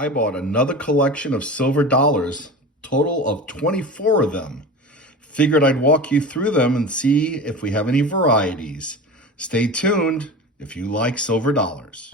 I bought another collection of silver dollars, total of 24 of them. Figured I'd walk you through them and see if we have any varieties. Stay tuned if you like silver dollars.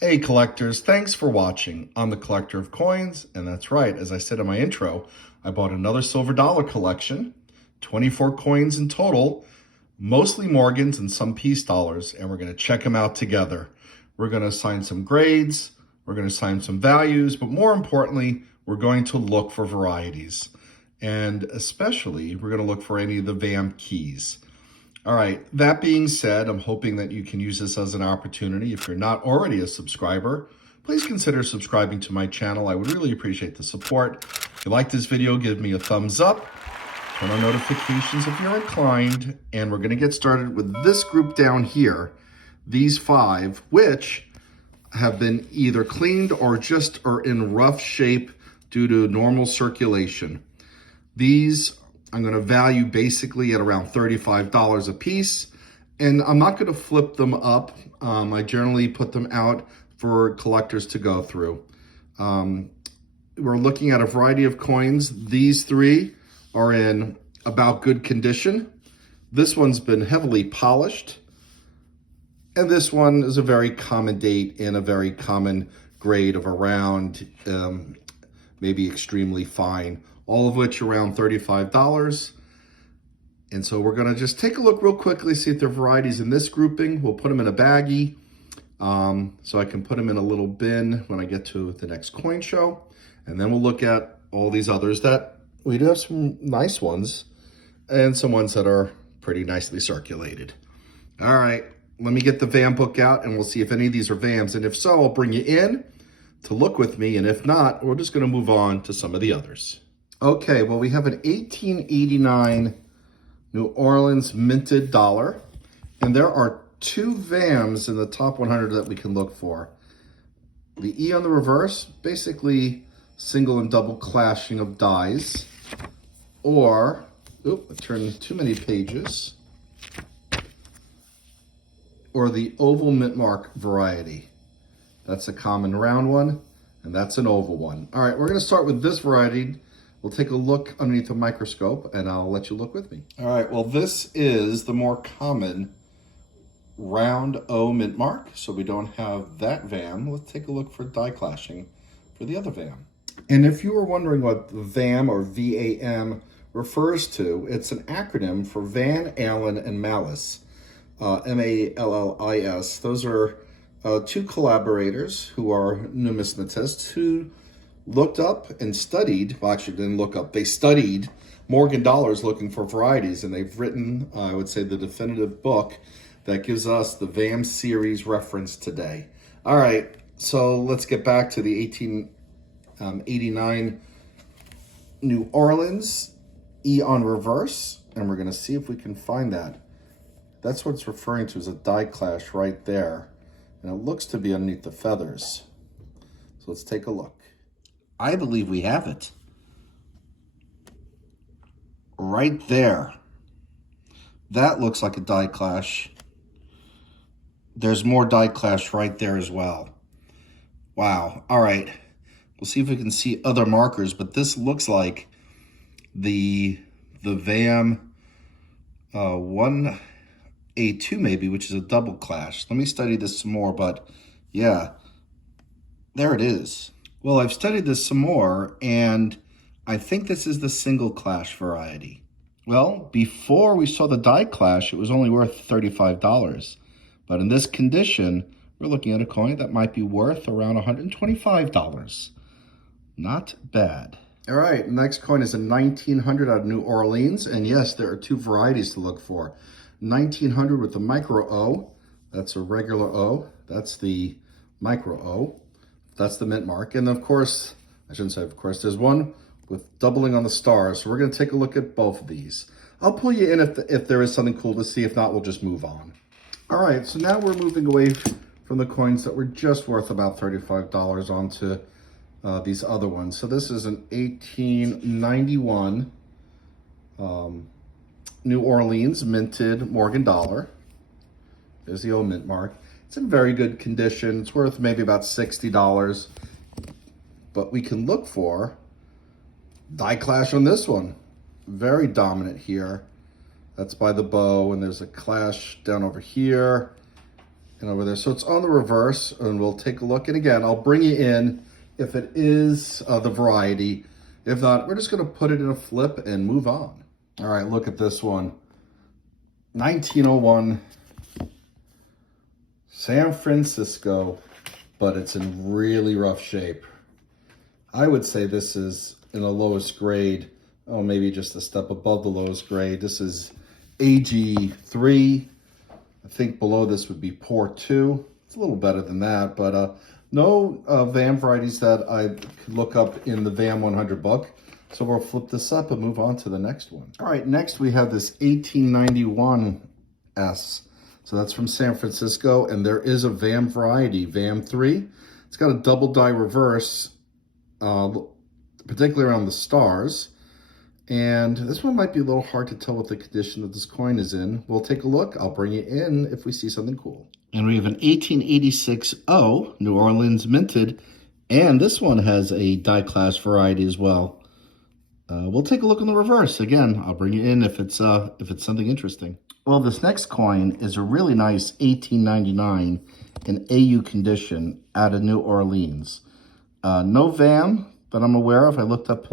Hey collectors, thanks for watching. I'm the collector of coins, and that's right, as I said in my intro, I bought another silver dollar collection, 24 coins in total, mostly Morgans and some peace dollars, and we're going to check them out together. We're going to assign some grades, we're going to assign some values, but more importantly, we're going to look for varieties. And especially, we're going to look for any of the VAM keys. All right, that being said, I'm hoping that you can use this as an opportunity. If you're not already a subscriber, please consider subscribing to my channel. I would really appreciate the support. If you like this video, give me a thumbs up. Turn on notifications if you're inclined, and we're going to get started with this group down here, these 5, which have been either cleaned or just are in rough shape due to normal circulation. These I'm going to value basically at around $35 a piece, and I'm not going to flip them up. I generally put them out for collectors to go through. We're looking at a variety of coins. These 3 are in about good condition. This one's been heavily polished. And this one is a very common date in a very common grade of around maybe extremely fine, all of which around $35. And so we're gonna just take a look real quickly, see if there are varieties in this grouping. We'll put them in a baggie so I can put them in a little bin when I get to the next coin show. And then we'll look at all these others that we do have some nice ones and some ones that are pretty nicely circulated. All right, let me get the VAM book out and we'll see if any of these are VAMs. And if so, I'll bring you in to look with me. And if not, we're just gonna move on to some of the others. Okay, well, we have an 1889 New Orleans minted dollar. And there are 2 VAMs in the top 100 that we can look for. The E on the reverse, basically single and double clashing of dies, or, oop, I turned too many pages, or the oval mint mark variety. That's a common round one, and that's an oval one. All right, we're gonna start with this variety. We'll take a look underneath the microscope, and I'll let you look with me. All right, well, this is the more common round O mint mark, so we don't have that VAM. Let's take a look for die clashing for the other VAM. And if you were wondering what VAM or VAM refers to, it's an acronym for Van, Allen, and Mallis, M-A-L-L-I-S. Those are 2 collaborators who are numismatists who looked up and studied, well, actually didn't look up, they studied Morgan dollars looking for varieties, and they've written, I would say, the definitive book that gives us the VAM series reference today. All right, so let's get back to the 1889 New Orleans E on reverse, and we're gonna see if we can find that. That's what it's referring to as a die clash right there, and it looks to be underneath the feathers. So let's take a look. I believe we have it. Right there. That looks like a die clash. There's more die clash right there as well. Wow. All right. We'll see if we can see other markers, but this looks like the VAM 1A2 maybe, which is a double clash. Let me study this some more, but yeah, there it is. Well, I've studied this some more, and I think this is the single clash variety. Well, before we saw the die clash, it was only worth $35. But in this condition, we're looking at a coin that might be worth around $125. Not bad. All right, next coin is a 1900 out of New Orleans. And yes, there are 2 varieties to look for. 1900 with the micro O. That's a regular O. That's the micro O. That's the mint mark. And of course, I shouldn't say of course, there's one with doubling on the stars. So we're going to take a look at both of these. I'll pull you in if there is something cool to see. If not, we'll just move on. All right, so now we're moving away from the coins that were just worth about $35 onto these other ones. So this is an 1891 New Orleans minted Morgan dollar. There's the old mint mark. It's in very good condition. It's worth maybe about $60. But we can look for die clash on this one. Very dominant here. That's by the bow, and there's a clash down over here and over there. So it's on the reverse, and we'll take a look. And again, I'll bring you in if it is the variety. If not, we're just gonna put it in a flip and move on. All right, look at this one. 1901 San Francisco, but it's in really rough shape. I would say this is in the lowest grade. Oh, maybe just a step above the lowest grade. This is AG3. I think below this would be Pour 2. It's a little better than that, but no VAM varieties that I could look up in the VAM 100 book. So we'll flip this up and move on to the next one. All right, next we have this 1891 S. So that's from San Francisco, and there is a VAM variety, VAM 3. It's got a double die reverse, particularly around the stars. And this one might be a little hard to tell what the condition that this coin is in. We'll take a look. I'll bring it in if we see something cool. And we have an 1886 O, New Orleans minted, and this one has a die clash variety as well. We'll take a look in the reverse. Again, I'll bring you in if it's something interesting. Well, this next coin is a really nice 1899 in AU condition out of New Orleans. No VAM that I'm aware of. I looked up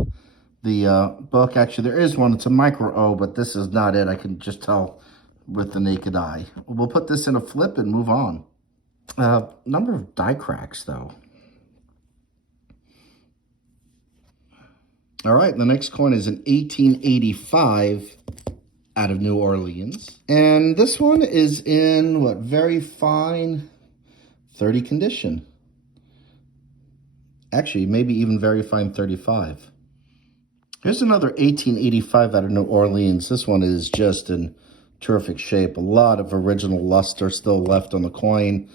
the book. Actually, there is one. It's a micro O, but this is not it. I can just tell with the naked eye. We'll put this in a flip and move on. Number of die cracks, though. All right, the next coin is an 1885 out of New Orleans. And this one is in, what, very fine 30 condition. Actually, maybe even very fine 35. Here's another 1885 out of New Orleans. This one is just in terrific shape. A lot of original luster still left on the coin,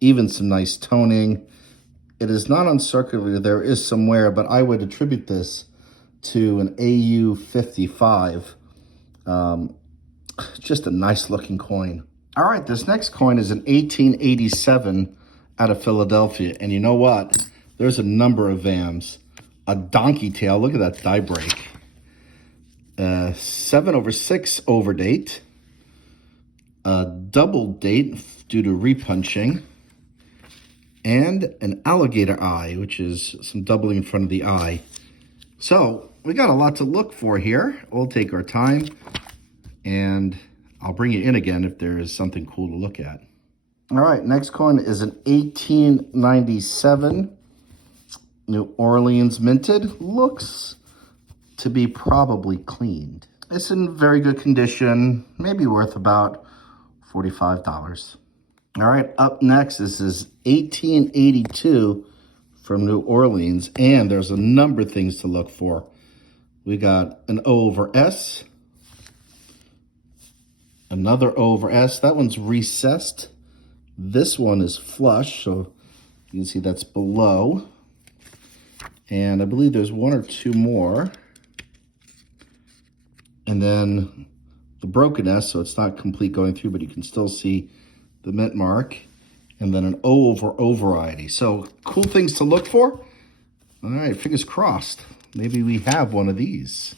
even some nice toning. It is not uncircular. There is some wear, but I would attribute this to an AU 55. Just a nice looking coin. All right, this next coin is an 1887 out of Philadelphia. And you know what? There's a number of VAMs. A donkey tail, look at that die break. 7/6 overdate. A double date due to repunching. And an alligator eye, which is some doubling in front of the eye. So we got a lot to look for here. We'll take our time, and I'll bring you in again if there is something cool to look at. All right, next coin is an 1897 New Orleans minted. Looks to be probably cleaned. It's in very good condition, maybe worth about $45. All right, up next, this is 1882 from New Orleans, and there's a number of things to look for. We got an O over S, another O over S. That one's recessed. This one is flush, so you can see that's below. And I believe there's one or two more. And then the broken S, so it's not complete going through, but you can still see the mint mark. And then an O over O variety. So cool things to look for. All right, fingers crossed. Maybe we have one of these.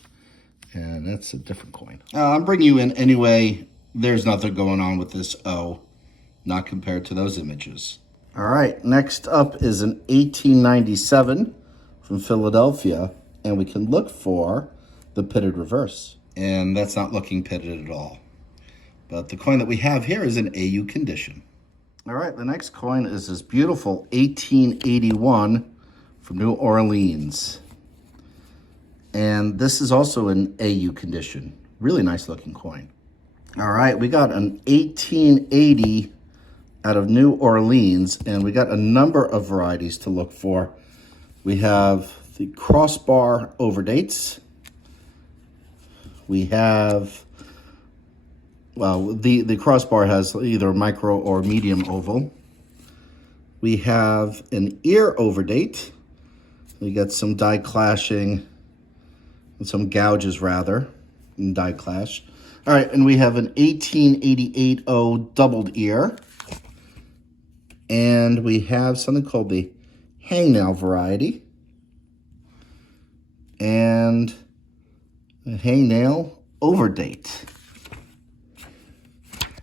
And that's a different coin. I'm bringing you in anyway. There's nothing going on with this O, not compared to those images. All right, next up is an 1897 from Philadelphia. And we can look for the pitted reverse. And that's not looking pitted at all. But the coin that we have here is in AU condition. All right, the next coin is this beautiful 1881 from New Orleans. And this is also in AU condition. Really nice looking coin. All right, we got an 1880 out of New Orleans, and we got a number of varieties to look for. We have the crossbar overdates. We have, well, the crossbar has either a micro or medium oval. We have an ear overdate. We got some die clashing, and some gouges rather, in die clash. All right, and we have an 1888 doubled ear. And we have something called the hangnail variety. And a hangnail overdate.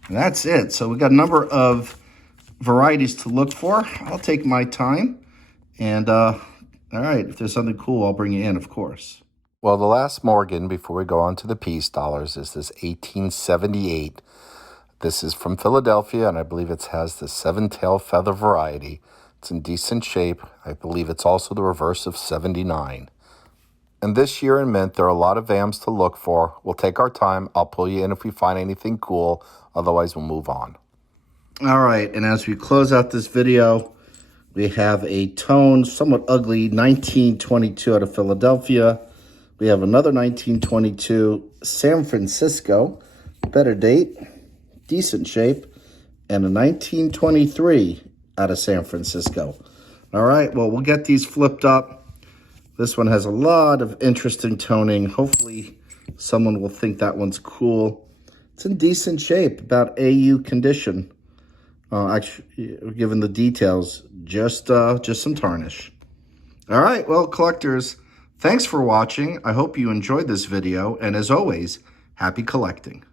And that's it. So we got a number of varieties to look for. I'll take my time. And, all right, if there's something cool, I'll bring you in, of course. Well, the last Morgan before we go on to the peace dollars is this 1878. This is from Philadelphia, and I believe it has the 7-tail feather variety. It's in decent shape. I believe it's also the reverse of 79. And this year in mint, there are a lot of VAMs to look for. We'll take our time. I'll pull you in if we find anything cool. Otherwise, we'll move on. All right, and as we close out this video, we have a toned, somewhat ugly 1922 out of Philadelphia. We have another 1922 San Francisco, better date, decent shape, and a 1923 out of San Francisco. All right, well, we'll get these flipped up. This one has a lot of interesting toning. Hopefully someone will think that one's cool. It's in decent shape, about AU condition. Actually, given the details, just some tarnish. All right, well, collectors, thanks for watching. I hope you enjoyed this video, and as always, happy collecting.